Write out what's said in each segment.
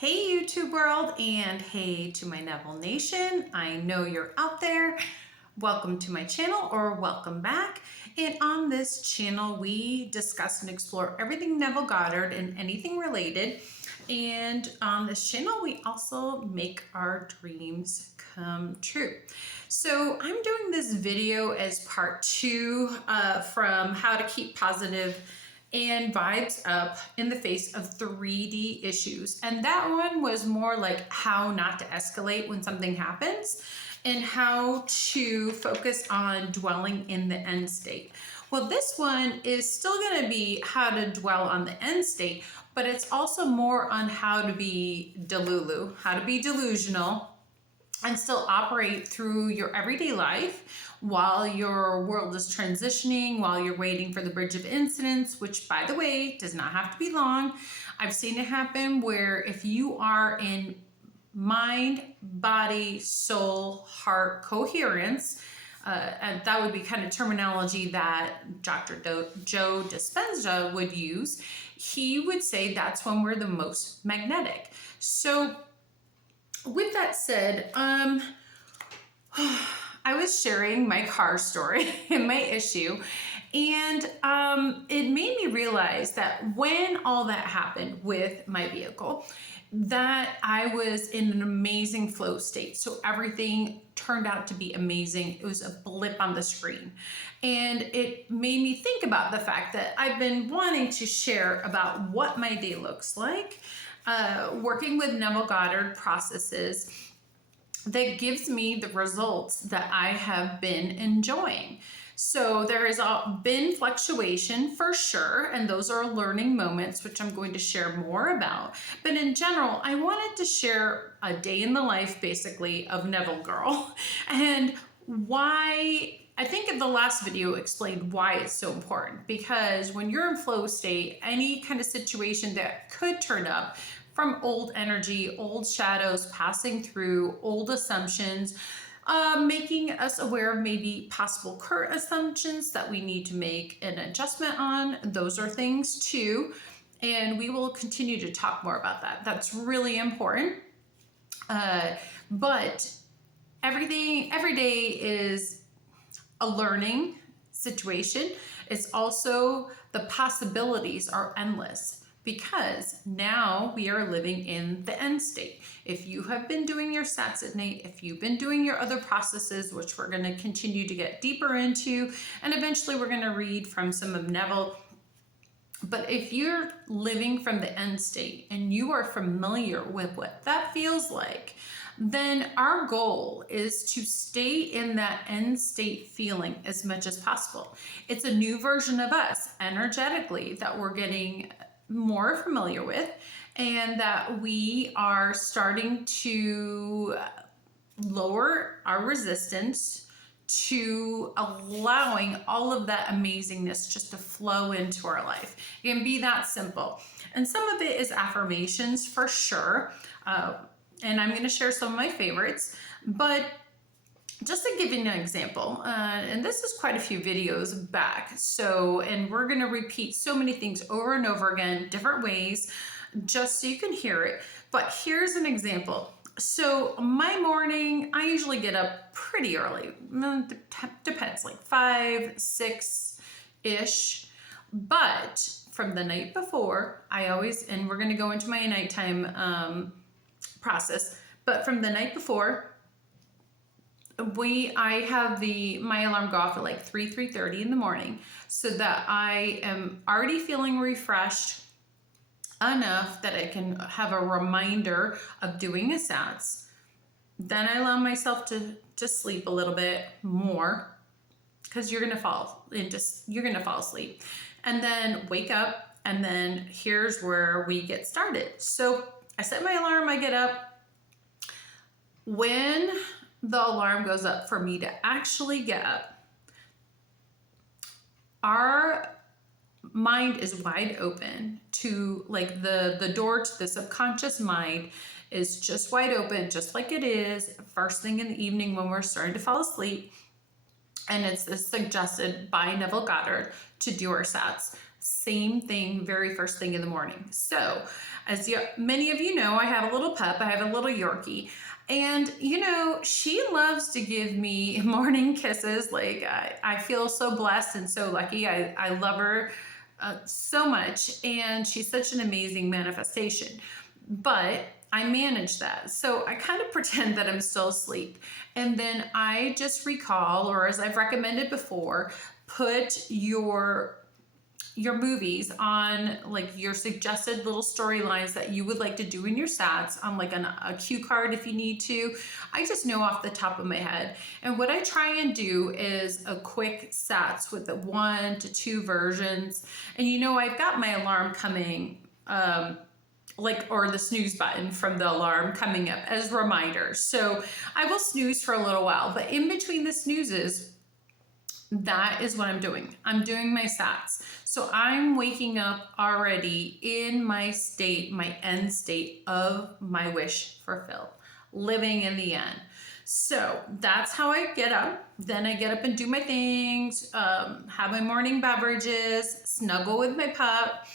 Hey YouTube world, and hey to my Neville Nation. I know you're out there. Welcome to my channel, or welcome back. And on this channel we discuss and explore everything Neville Goddard and anything related. And on this channel we also make our dreams come true. So I'm doing this video as part 2 from how to keep positive and vibes up in the face of 3D issues. And that one was more like how not to escalate when something happens and how to focus on dwelling in the end state. Well, this one is still going to be how to dwell on the end state, but it's also more on how to be delulu, how to be delusional and still operate through your everyday life while your world is transitioning, while you're waiting for the bridge of incidents, which by the way, does not have to be long. I've seen it happen where if you are in mind, body, soul, heart coherence, and that would be kind of terminology that Dr. Joe Dispenza would use, he would say that's when we're the most magnetic. So with that said, I was sharing my car story and my issue, and it made me realize that when all that happened with my vehicle, that I was in an amazing flow state. So everything turned out to be amazing. It was a blip on the screen. And it made me think about the fact that I've been wanting to share about what my day looks like, working with Neville Goddard processes that gives me the results that I have been enjoying. So there has been fluctuation for sure, and those are learning moments, which I'm going to share more about. But in general, I wanted to share a day in the life, basically, of Neville Girl, and why. I think in the last video explained why it's so important, because when you're in flow state, any kind of situation that could turn up from old energy, old shadows passing through, old assumptions, making us aware of maybe possible current assumptions that we need to make an adjustment on. Those are things too. And we will continue to talk more about that. That's really important. But every day is a learning situation. It's also, the possibilities are endless, because now we are living in the end state. If you have been doing your sats at night, if you've been doing your other processes, which we're going to continue to get deeper into, and eventually we're going to read from some of Neville. But if you're living from the end state and you are familiar with what that feels like, then our goal is to stay in that end state feeling as much as possible. It's a new version of us energetically that we're getting more familiar with, and that we are starting to lower our resistance to allowing all of that amazingness just to flow into our life. It can be that simple. And some of it is affirmations for sure. And I'm going to share some of my favorites, but just to give you an example, and this is quite a few videos back, so, and we're going to repeat so many things over and over again, different ways, just so you can hear it. But here's an example. So my morning, I usually get up pretty early. Depends, like 5, 6-ish. But from the night before, I always, and we're going to go into my nighttime process, but from the night before, I have my alarm go off at like 3:30 in the morning, so that I am already feeling refreshed enough that I can have a reminder of doing a sats. Then I allow myself to sleep a little bit more, because you're gonna fall asleep, and then wake up, and then here's where we get started. So I set my alarm, I get up. When the alarm goes up for me to actually get up, our mind is wide open to, like, the door to the subconscious mind is just wide open, just like it is first thing in the evening when we're starting to fall asleep. And it's this suggested by Neville Goddard to do our sats. Same thing, very first thing in the morning. So, as many of you know, I have a little pup. I have a little Yorkie. And, she loves to give me morning kisses. Like, I feel so blessed and so lucky. I love her so much. And she's such an amazing manifestation. But I manage that. So I kind of pretend that I'm still asleep. And then I just recall, or as I've recommended before, put your movies on, like your suggested little storylines that you would like to do in your sats on like a cue card if you need to. I just know off the top of my head. And what I try and do is a quick sats with the 1 to 2 versions. And I've got my alarm coming, or the snooze button from the alarm coming up as reminders. So I will snooze for a little while, but in between the snoozes, that is what I'm doing. I'm doing my sats. So I'm waking up already in my state, my end state of my wish fulfilled, living in the end. So that's how I get up. Then I get up and do my things, have my morning beverages, snuggle with my pup.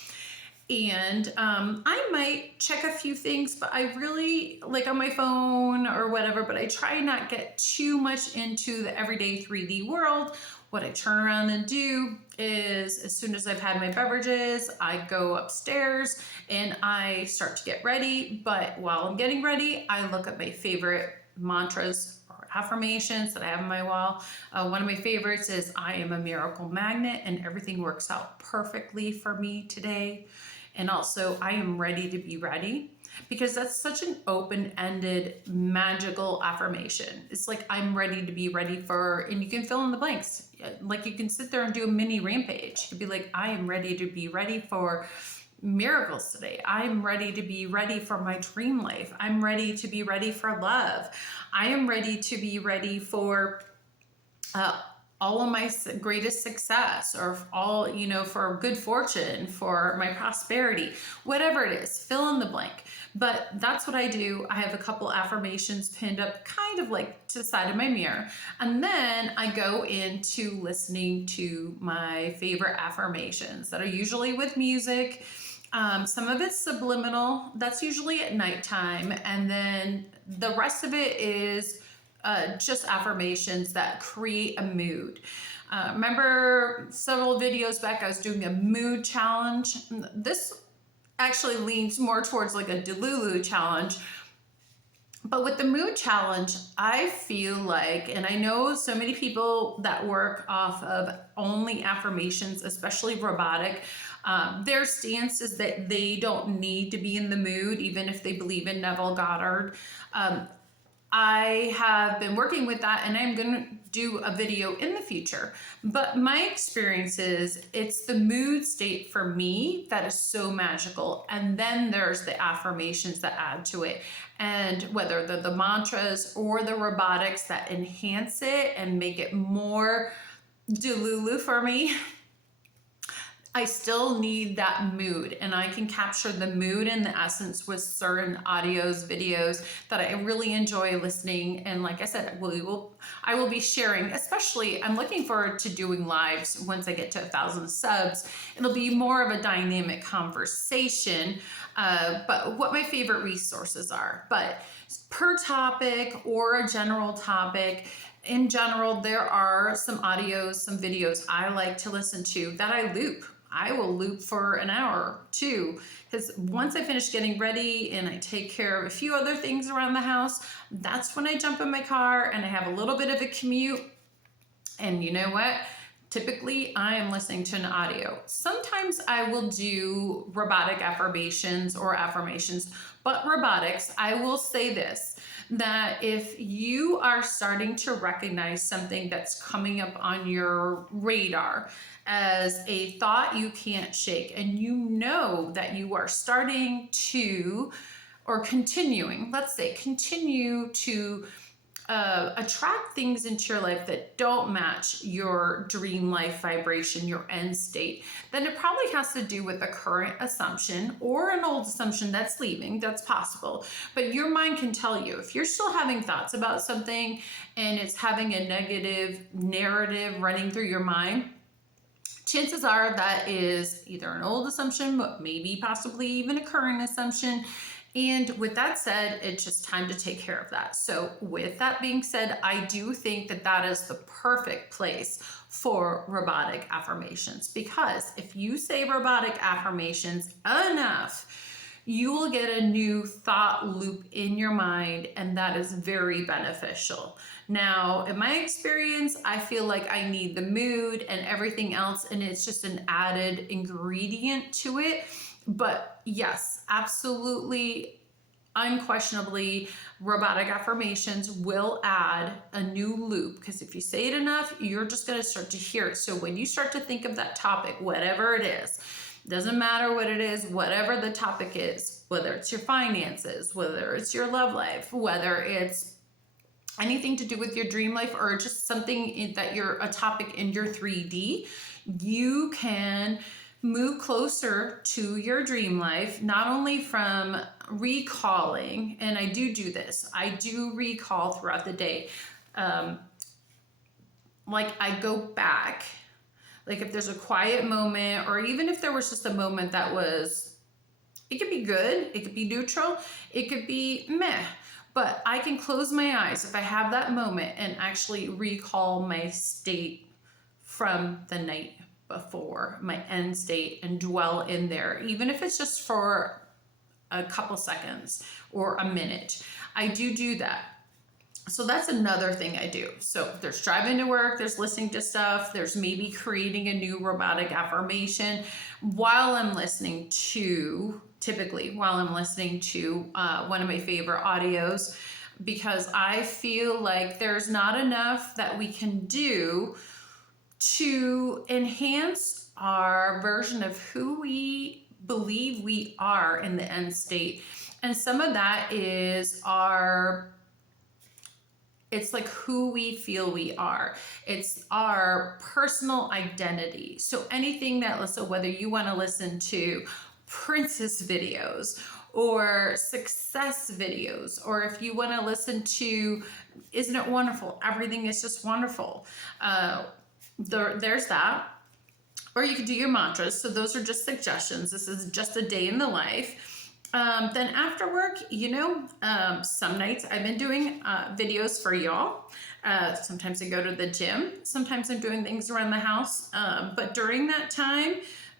And I might check a few things, but I really, like on my phone or whatever, but I try not get too much into the everyday 3D world. What I turn around and do is, as soon as I've had my beverages, I go upstairs and I start to get ready. But while I'm getting ready, I look at my favorite mantras or affirmations that I have on my wall. One of my favorites is, I am a miracle magnet and everything works out perfectly for me today. And also, I am ready to be ready, because that's such an open-ended, magical affirmation. It's like, I'm ready to be ready for, and you can fill in the blanks. Like, you can sit there and do a mini rampage. You could be like, I am ready to be ready for miracles today. I'm ready to be ready for my dream life. I'm ready to be ready for love. I am ready to be ready for all of my greatest success, or all, for good fortune, for my prosperity, whatever it is, fill in the blank. But that's what I do. I have a couple affirmations pinned up kind of like to the side of my mirror. And then I go into listening to my favorite affirmations that are usually with music. Some of it's subliminal. That's usually at nighttime. And then the rest of it is just affirmations that create a mood. Remember several videos back, I was doing a mood challenge. This actually leans more towards like a Delulu challenge. But with the mood challenge, I feel like, and I know so many people that work off of only affirmations, especially robotic, their stance is that they don't need to be in the mood, even if they believe in Neville Goddard. I have been working with that, and I'm going to do a video in the future. But my experience is, it's the mood state for me that is so magical. And then there's the affirmations that add to it. And whether they're the mantras or the robotics that enhance it and make it more Delulu for me, I still need that mood, and I can capture the mood and the essence with certain audios, videos that I really enjoy listening. And like I said, I will be sharing, especially I'm looking forward to doing lives once I get to 1,000 subs. It'll be more of a dynamic conversation, but what my favorite resources are. But per topic or a general topic, in general, there are some audios, some videos I like to listen to that I loop. I will loop for an hour or two, because once I finish getting ready and I take care of a few other things around the house, that's when I jump in my car and I have a little bit of a commute. And you know what? Typically, I am listening to an audio. Sometimes I will do robotic affirmations or affirmations, but robotics, I will say this, that if you are starting to recognize something that's coming up on your radar as a thought you can't shake, and you know that you are starting to, or continuing, let's say, continue to attract things into your life that don't match your dream life vibration, your end state, then it probably has to do with a current assumption or an old assumption that's leaving. That's possible. But your mind can tell you, if you're still having thoughts about something and it's having a negative narrative running through your mind, chances are that is either an old assumption, but maybe possibly even a current assumption. And with that said, it's just time to take care of that. So with that being said, I do think that that is the perfect place for robotic affirmations, because if you say robotic affirmations enough, you will get a new thought loop in your mind, and that is very beneficial. Now, in my experience, I feel like I need the mood and everything else, and it's just an added ingredient to it. But yes, absolutely, unquestionably, robotic affirmations will add a new loop, because if you say it enough, you're just going to start to hear it. So when you start to think of that topic, whatever it is, doesn't matter what it is, whatever the topic is, whether it's your finances, whether it's your love life, whether it's anything to do with your dream life, or just something that you're a topic in your 3D, you can move closer to your dream life, not only from recalling, and I do this, I do recall throughout the day. Like I go back, like if there's a quiet moment, or even if there was just a moment that was, it could be good, it could be neutral, it could be meh, but I can close my eyes if I have that moment and actually recall my state from the night before, my end state, and dwell in there, even if it's just for a couple seconds or a minute. I do that. So that's another thing I do. So there's driving to work, there's listening to stuff, there's maybe creating a new robotic affirmation while I'm listening to, typically while I'm listening to one of my favorite audios, because I feel like there's not enough that we can do to enhance our version of who we believe we are in the end state. And some of that is it's like who we feel we are. It's our personal identity. So anything that, so whether you want to listen to princess videos or success videos, or if you want to listen to, isn't it wonderful? Everything is just wonderful. There's that. Or you could do your mantras. So those are just suggestions. This is just a day in the life. Then after work, some nights I've been doing videos for y'all. Sometimes I go to the gym. Sometimes I'm doing things around the house. But during that time,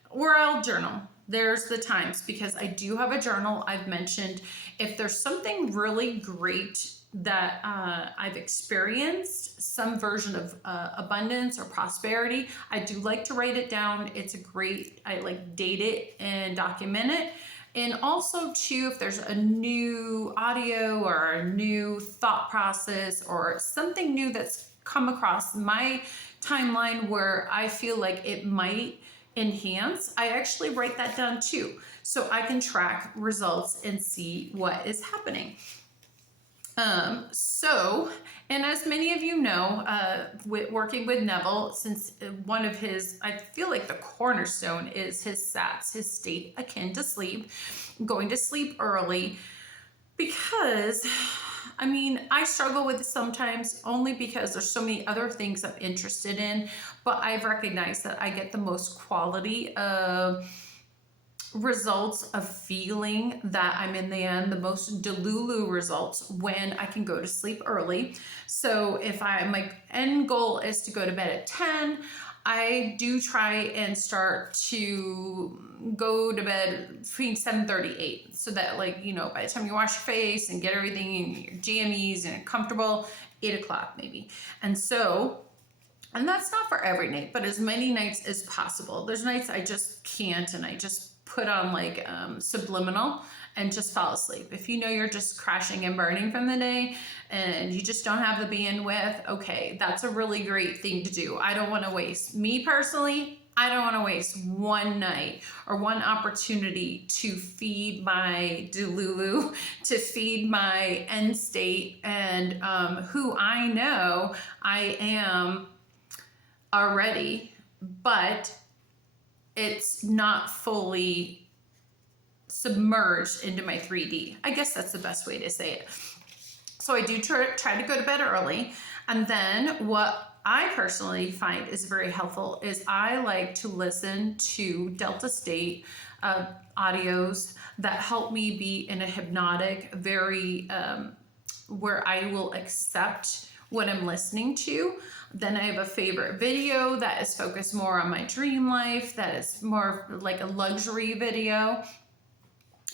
or I'll journal. There's the times, because I do have a journal. I've mentioned if there's something really great that I've experienced, some version of abundance or prosperity, I do like to write it down. It's a great, I like date it and document it. And also too, if there's a new audio or a new thought process or something new that's come across my timeline where I feel like it might enhance, I actually write that down too, so I can track results and see what is happening. And as many of you know, working with Neville, since one of his, I feel like the cornerstone is his SATs, his state akin to sleep, going to sleep early, because I struggle with it sometimes only because there's so many other things I'm interested in, but I've recognized that I get the most quality of results of feeling that I'm in the end, the most delulu results when I can go to sleep early. So if my end goal is to go to bed at 10, I do try and start to go to bed between 7:30, 8, so that by the time you wash your face and get everything in your jammies and comfortable, 8 o'clock maybe. And that's not for every night, but as many nights as possible. There's nights I just can't, and I just put on subliminal and just fall asleep. If you're just crashing and burning from the day and you just don't have the bandwidth, okay, that's a really great thing to do. I don't want to waste, me personally, I don't want to waste one night or one opportunity to feed my delulu, to feed my end state, and who I know I am already, but it's not fully submerged into my 3D. I guess that's the best way to say it. So I do try to go to bed early. And then what I personally find is very helpful is I like to listen to Delta State audios that help me be in a hypnotic, very where I will accept what I'm listening to. Then I have a favorite video that is focused more on my dream life, that is more like a luxury video.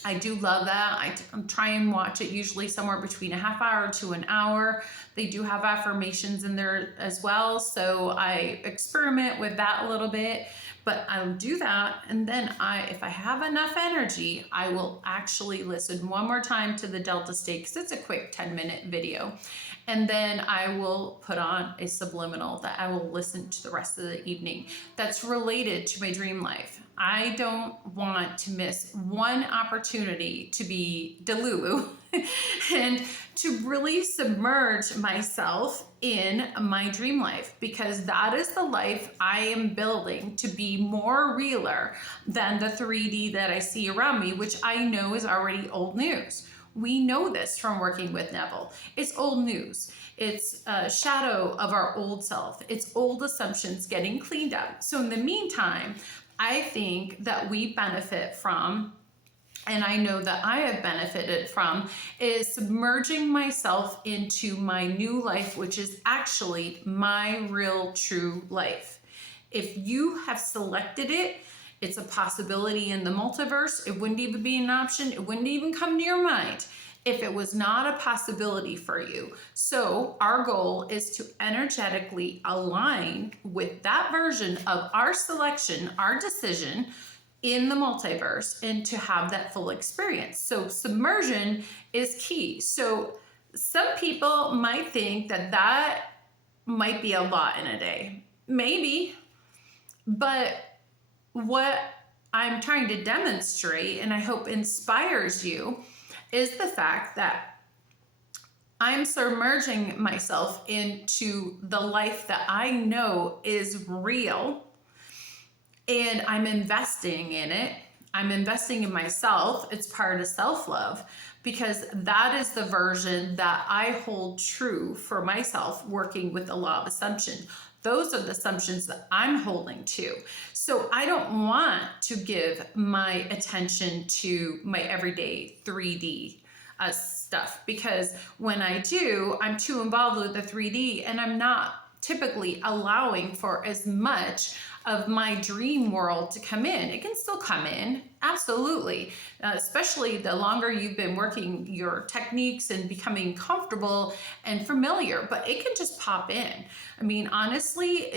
I do love that. I try and watch it usually somewhere between a half hour to an hour. They do have affirmations in there as well. So I experiment with that a little bit, but I'll do that. And then if I have enough energy, I will actually listen one more time to the Delta State because it's a quick 10-minute video. And then I will put on a subliminal that I will listen to the rest of the evening that's related to my dream life. I don't want to miss one opportunity to be Delulu and to really submerge myself in my dream life, because that is the life I am building to be more realer than the 3D that I see around me, which I know is already old news. We know this from working with Neville. It's old news. It's a shadow of our old self. It's old assumptions getting cleaned up. So in the meantime, I think that we benefit from, and I know that I have benefited from, is submerging myself into my new life, which is actually my real true life. If you have selected it, it's a possibility in the multiverse. It wouldn't even be an option. It wouldn't even come to your mind if it was not a possibility for you. So our goal is to energetically align with that version of our selection, our decision in the multiverse, and to have that full experience. So submersion is key. So some people might think that that might be a lot in a day. Maybe, but what I'm trying to demonstrate, and I hope inspires you, is the fact that I'm submerging myself into the life that I know is real, and I'm investing in it. I'm investing in myself. It's part of self-love, because that is the version that I hold true for myself, working with the law of assumption. Those are the assumptions that I'm holding to. So I don't want to give my attention to my everyday 3D stuff, because when I do, I'm too involved with the 3D, and I'm not typically allowing for as much of my dream world to come in. It can still come in, absolutely, especially the longer you've been working your techniques and becoming comfortable and familiar, but it can just pop in. I mean, honestly,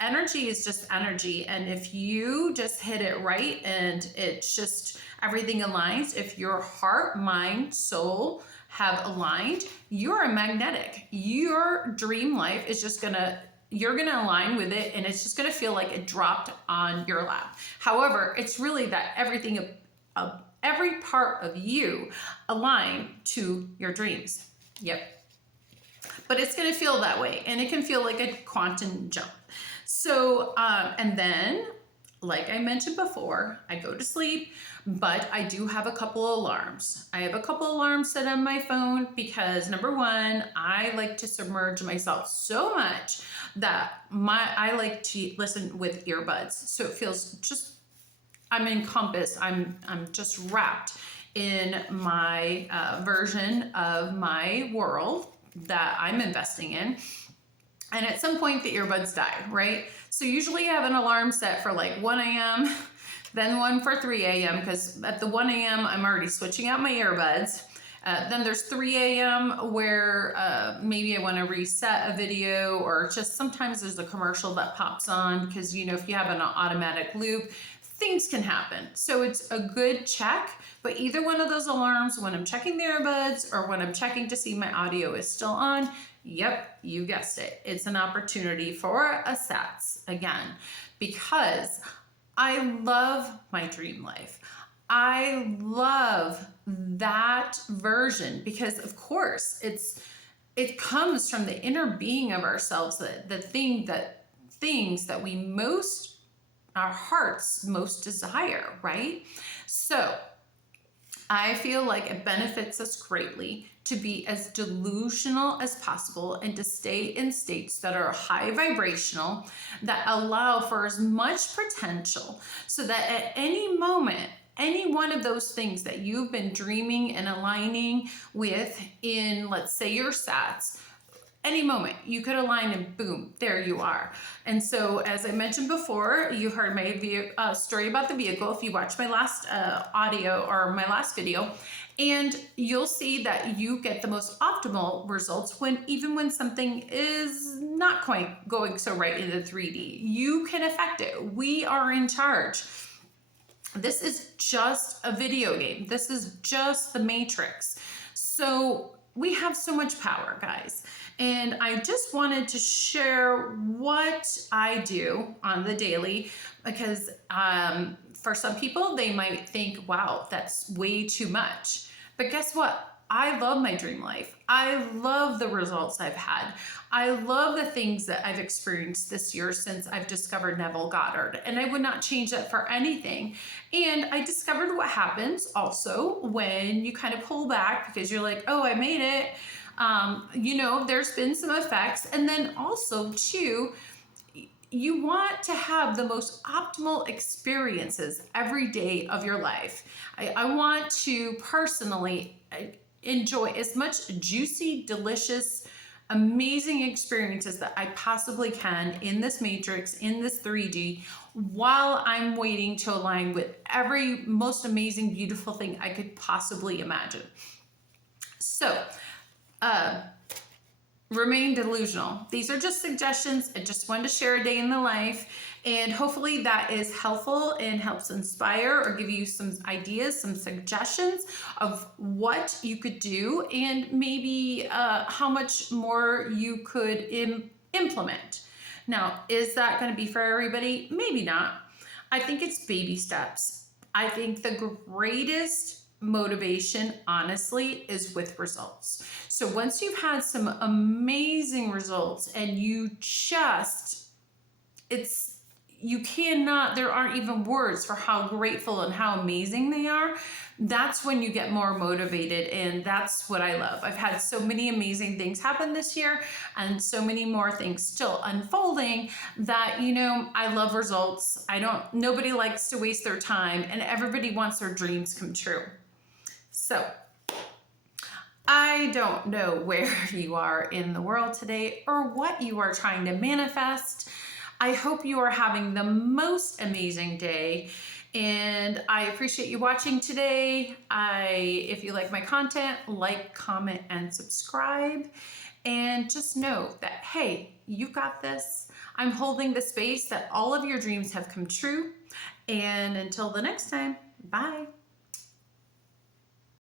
energy is just energy. And if you just hit it right and it's just everything aligns, if your heart, mind, soul have aligned, you're a magnetic. Your dream life is just you're gonna align with it, and it's just gonna feel like it dropped on your lap. However, it's really that every part of you align to your dreams. Yep. But it's gonna feel that way, and it can feel like a quantum jump. So, and then, like I mentioned before, I go to sleep, but I do have a couple alarms. I have a couple alarms set on my phone because, number one, I like to submerge myself so much that I like to listen with earbuds. So it feels just, I'm encompassed, I'm just wrapped in my version of my world that I'm investing in. And at some point the earbuds die, right? So usually I have an alarm set for like 1 a.m., then one for 3 a.m. because at the 1 a.m. I'm already switching out my earbuds. Then there's 3 a.m. where maybe I want to reset a video, or just sometimes there's a commercial that pops on because, you know, if you have an automatic loop, things can happen. So it's a good check, but either one of those alarms, when I'm checking the earbuds or when I'm checking to see my audio is still on, yep, you guessed it. It's an opportunity for a SATS again, because I love my dream life. I love that version because, of course, it comes from the inner being of ourselves, the things that we our hearts most desire, right? So I feel like it benefits us greatly to be as delusional as possible and to stay in states that are high vibrational, that allow for as much potential, so that at any moment, any one of those things that you've been dreaming and aligning with in, let's say, your sats, any moment you could align and boom, there you are. And so, as I mentioned before, you heard my story about the vehicle if you watched my last audio or my last video, and you'll see that you get the most optimal results when, even when something is not quite going so right in the 3D, you can affect it. We are in charge. This is just a video game. This is just the Matrix. So we have so much power, guys. And I just wanted to share what I do on the daily, because for some people, they might think, wow, that's way too much. But guess what? I love my dream life. I love the results I've had. I love the things that I've experienced this year since I've discovered Neville Goddard, and I would not change that for anything. And I discovered what happens also when you kind of pull back, because you're like, oh, I made it. There's been some effects. And then also too, you want to have the most optimal experiences every day of your life. I want to personally enjoy as much juicy, delicious, amazing experiences that I possibly can in this matrix, in this 3D, while I'm waiting to align with every most amazing, beautiful thing I could possibly imagine. So, remain delusional. These are just suggestions. I just wanted to share a day in the life, and hopefully that is helpful and helps inspire or give you some ideas, some suggestions of what you could do, and maybe how much more you could implement. Now, is that going to be for everybody? Maybe not. I think it's baby steps. I think the greatest motivation, honestly, is with results. So once you've had some amazing results and there aren't even words for how grateful and how amazing they are, that's when you get more motivated, and that's what I love. I've had so many amazing things happen this year, and so many more things still unfolding, that, I love results. Nobody likes to waste their time, and everybody wants their dreams come true. So, I don't know where you are in the world today or what you are trying to manifest. I hope you are having the most amazing day, and I appreciate you watching today. If you like my content, like, comment, and subscribe. And just know that, hey, you got this. I'm holding the space that all of your dreams have come true. And until the next time, bye.